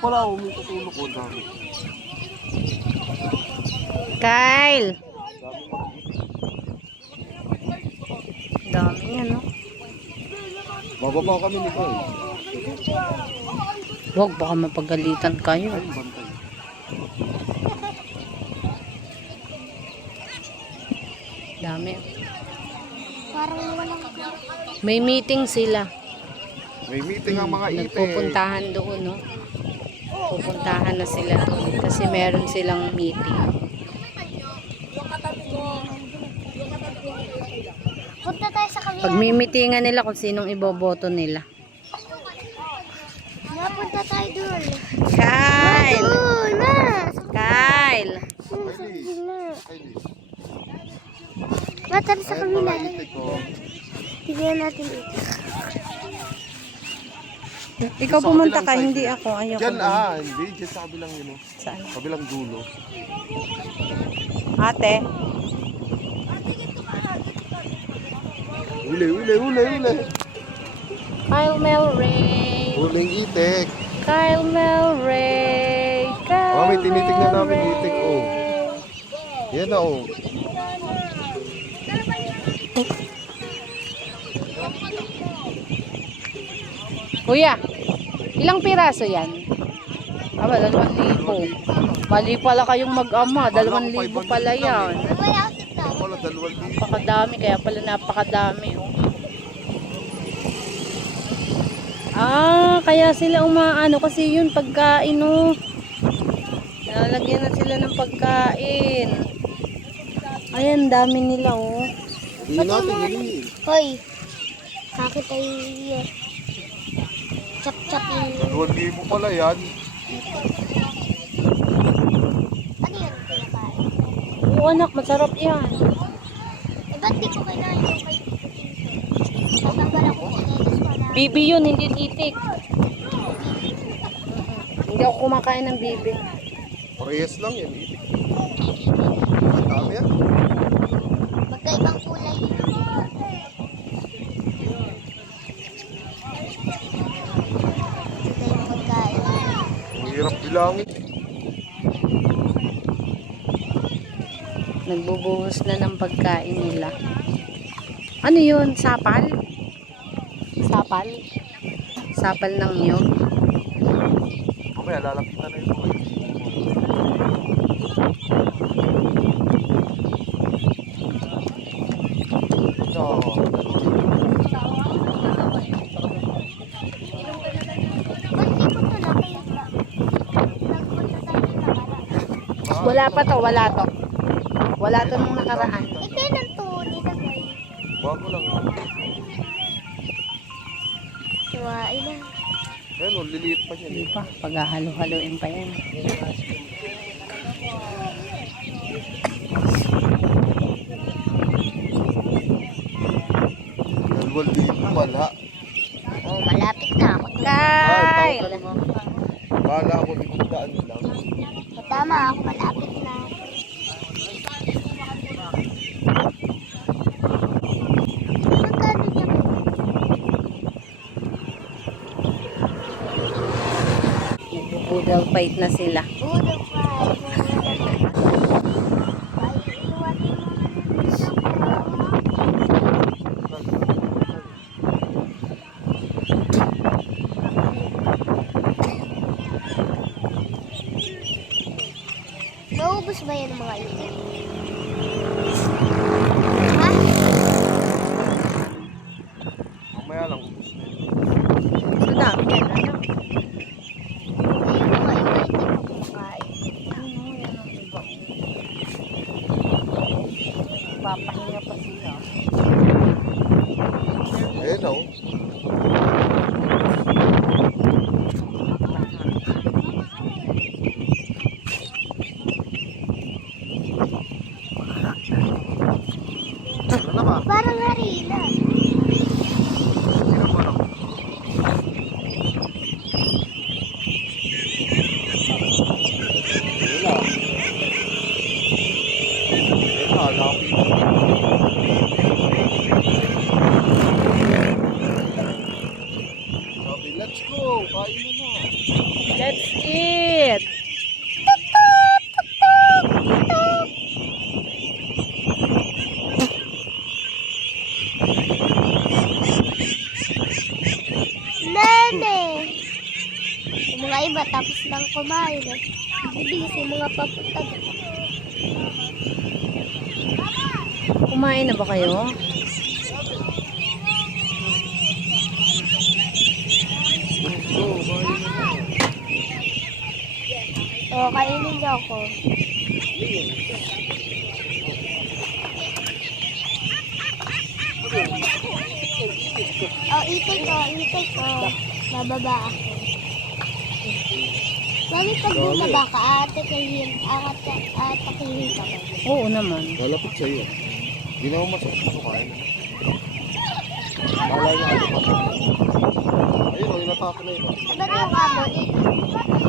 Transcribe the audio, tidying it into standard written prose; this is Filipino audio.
pala, may tutulog ko. Dami. Kyle! Dami yan, no? Bababa kami nito eh. Huwag, baka mapagalitan kayo. Ay, bantay. Dami. Parang walang May meeting sila. May meeting ang mga ite. Nagpupuntahan doon, no? Pupuntahan na sila doon kasi meron silang meeting. punta tayo sa kabila. Pagmimitingan nila kung sinong iboboto nila. Napunta tayo doon. Kyle! Doon na. Kyle! Matan sa Ayan kabila. mga ite ko. Tignan natin ito. Ikaw pumunta ka, hindi ako. Ayoko. Diyan hindi. Diyan sa kabilang yun. Saan? Kabilang dulo. Ate? Uli. Kyle Melray! Huling itik. Kyle Melray! Kyle May tinitignan namin Melray. itik. Oh. Yan na oh. Kuya, ilang piraso yan? 2,000. Mali pala kayong mag-ama. 2,000 pala yan. Wala ako sa Wala, 2,000. Napakadami. Kaya pala napakadami. Oh. Kaya sila umaano kasi yun pagkain. Oh. Nalalagyan na sila ng pagkain. Ayan, dami nila. Oh. Hindi natin yun. Hoy. Kakit ay chap-chap yung... 2,000 pala yan. Ano yun? Pinakain? Oo anak, masarap yan. Eh, ba't di ko kailangan yung kay Tito? Tatanggal ako chinelas ko na. Bibi yun, hindi itik. Hindi ako kumakain ng bibi. Parehas lang yan. Itik. Ang dami yan. Magkaibang kulay. Ito yung pagkain. Ang hirap bilangin. Nagbubuhos na ng pagkain nila. Ano yun? Sapal? Sapal? Sapal ng niyog? Mamaya lalapitan na yung mga ito. Ba't di ko ito nakita? Nagpunta tayo ng nakaraan. Wala pa to, wala to. Wala to nung nakaraan. Kailan to nilagay? Bago lang. Tuwain na. Ayan o, liliit pa yan. Hindi pa, paghahalo-haloin pa yan. Dalawal dito, wala. Oh, malapit na ako. Kyle! Kala ko 500 lang. Tama ako, malapit na. Magkano niya? Nagbo-boodle fight na sila. Udo pa. Naubos ba yan mga itik? Ha? Mamaya lang ubus na yun. So dami yan, ano? Ayun mga itik na kumakain. Papahinga pa sila. Ayan o. Nene! Yung mga iba tapos lang kumain eh. Bibilis yung mga paputag. Kumain na ba kayo? O, kainin niyo ako. Oh, itik ko, itik ko. Bababa ako. Mami, pag bumaba ka, atakihin ka ba? Oo naman. Malapit sa'yo. Hindi na ako masakit na kukain. Malay na ano pa. Ayun o, inatake na yun. Ba't yung abo?